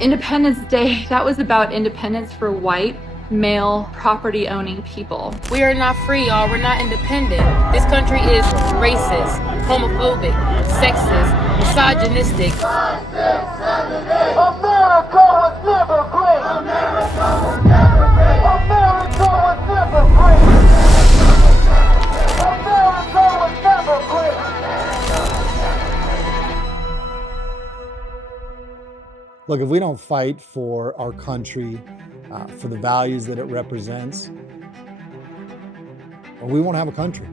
Independence Day, that was about independence for white, male, property-owning people. We are not free, y'all. We're not independent. This country is racist, homophobic, sexist, misogynistic. America was never great. America was never great. America was never great. America was never great. Look, if we don't fight for our country, for the values that it represents, well, we won't have a country.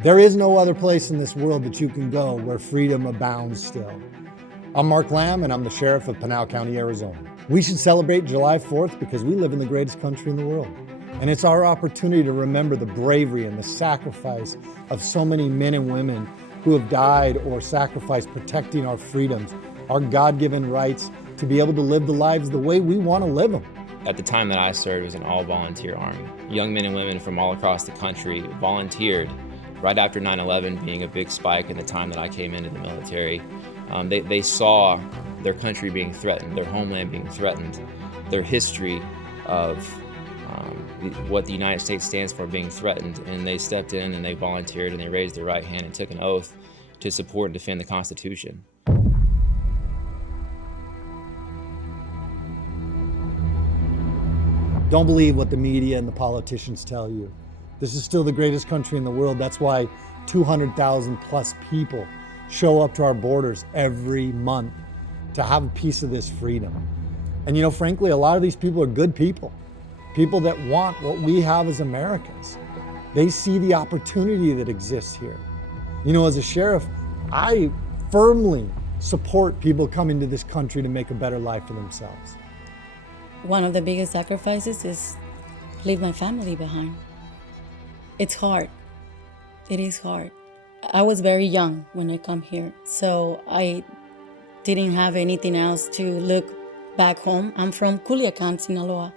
There is no other place in this world that you can go where freedom abounds still. I'm Mark Lamb, and I'm the sheriff of Pinal County, Arizona. We should celebrate July 4th because we live in the greatest country in the world. And it's our opportunity to remember the bravery and the sacrifice of so many men and women who have died or sacrificed protecting our freedoms, our God-given rights to be able to live the lives the way we want to live them. At the time that I served, it was an all-volunteer army. Young men and women from all across the country volunteered right after 9/11 being a big spike in the time that I came into the military. They saw their country being threatened, their homeland being threatened, their history of what the United States stands for being threatened, and they stepped in and they volunteered and they raised their right hand and took an oath to support and defend the Constitution. Don't believe what the media and the politicians tell you. This is still the greatest country in the world. That's why 200,000 plus people show up to our borders every month to have a piece of this freedom. And you know, frankly, a lot of these people are good people that want what we have as Americans. They see the opportunity that exists here. You know, as a sheriff, I firmly support people coming to this country to make a better life for themselves. One of the biggest sacrifices is leave my family behind. It's hard. It is hard. I was very young when I come here, so I didn't have anything else to look back home. I'm from Culiacan, Sinaloa.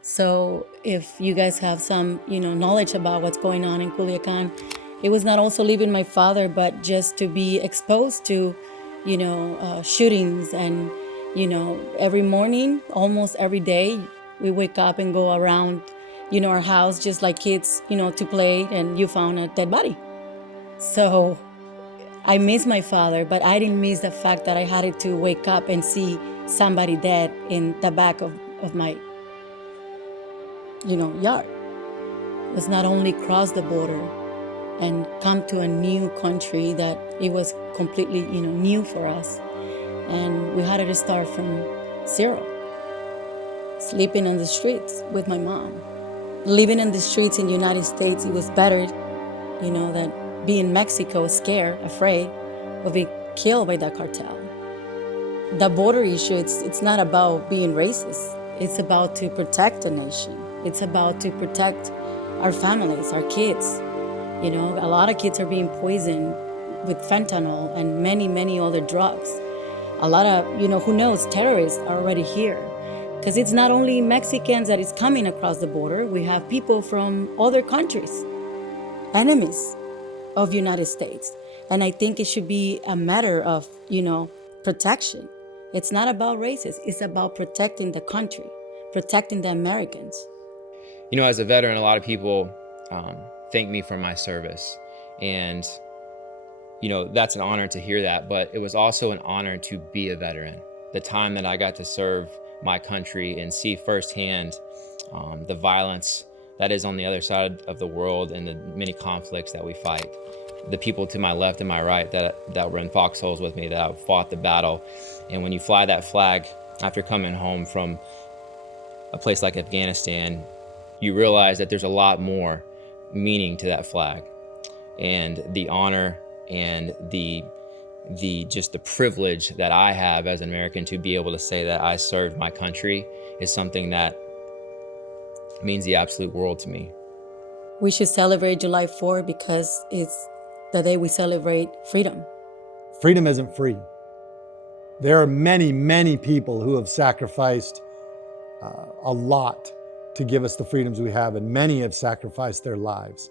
So if you guys have some, knowledge about what's going on in Culiacan, it was not also leaving my father, but just to be exposed to, shootings and every morning, almost every day, we wake up and go around, our house just like kids, to play, and you found a dead body. So I miss my father, but I didn't miss the fact that I had to wake up and see somebody dead in the back of my, yard. It was not only cross the border and come to a new country that it was completely, new for us. And we had to start from zero. Sleeping on the streets with my mom. Living in the streets in the United States, it was better, than being in Mexico, scared, afraid of being killed by that cartel. The border issue, it's not about being racist. It's about to protect the nation. It's about to protect our families, our kids. A lot of kids are being poisoned with fentanyl and many, many other drugs. A lot of, who knows, terrorists are already here. Because it's not only Mexicans that is coming across the border. We have people from other countries, enemies of the United States. And I think it should be a matter of, protection. It's not about races. It's about protecting the country, protecting the Americans. As a veteran, a lot of people thank me for my service. And that's an honor to hear that, but it was also an honor to be a veteran. The time that I got to serve my country and see firsthand the violence that is on the other side of the world and the many conflicts that we fight. The people to my left and my right that were in foxholes with me, that have fought the battle. And when you fly that flag after coming home from a place like Afghanistan, you realize that there's a lot more meaning to that flag. And the honor and the privilege that I have as an American to be able to say that I served my country is something that means the absolute world to me. We should celebrate July 4th because it's the day we celebrate freedom. Freedom isn't free. There are many, many people who have sacrificed a lot to give us the freedoms we have, and many have sacrificed their lives.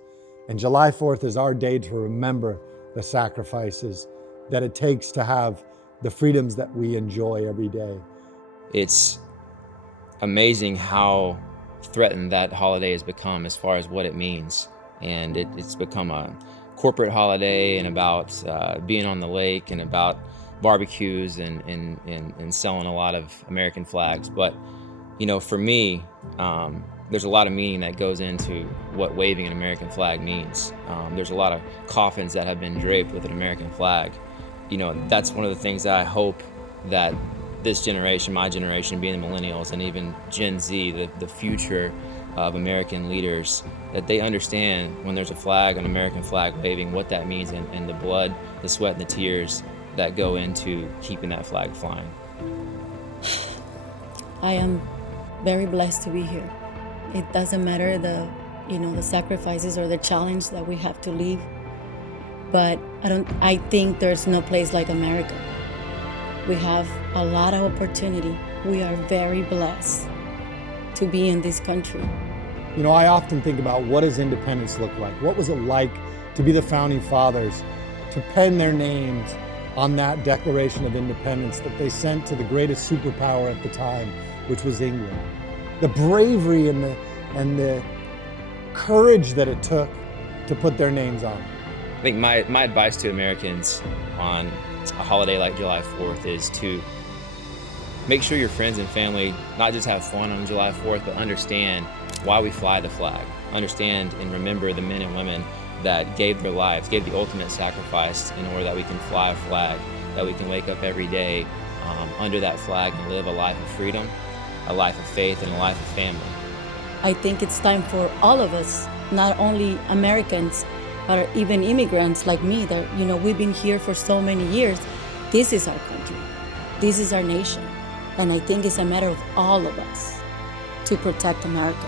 And July 4th is our day to remember the sacrifices that it takes to have the freedoms that we enjoy every day. it's amazing how threatened that holiday has become as far as what it means. And it's become a corporate holiday and about being on the lake and about barbecues and selling a lot of American flags. But, you know, for me, there's a lot of meaning that goes into what waving an American flag means. There's a lot of coffins that have been draped with an American flag. You know, that's one of the things that I hope that this generation, my generation, being the millennials, and even Gen Z, the future of American leaders, that they understand when there's a flag, an American flag waving, what that means, and the blood, the sweat, and the tears that go into keeping that flag flying. I am very blessed to be here. It doesn't matter the sacrifices or the challenge that we have to leave, but I think there's no place like America. We have a lot of opportunity. We are very blessed to be in this country. You know, I often think about, what does independence look like? What was it like to be the founding fathers, to pen their names on that Declaration of Independence that they sent to the greatest superpower at the time, which was England? The bravery and the courage that it took to put their names on it. I think my advice to Americans on a holiday like July 4th is to make sure your friends and family not just have fun on July 4th, but understand why we fly the flag. Understand and remember the men and women that gave their lives, gave the ultimate sacrifice in order that we can fly a flag, that we can wake up every day under that flag and live a life of freedom, a life of faith, and a life of family. I think it's time for all of us, not only Americans, but even immigrants like me, that, you know, we've been here for so many years. This is our country. This is our nation. And I think it's a matter of all of us to protect America.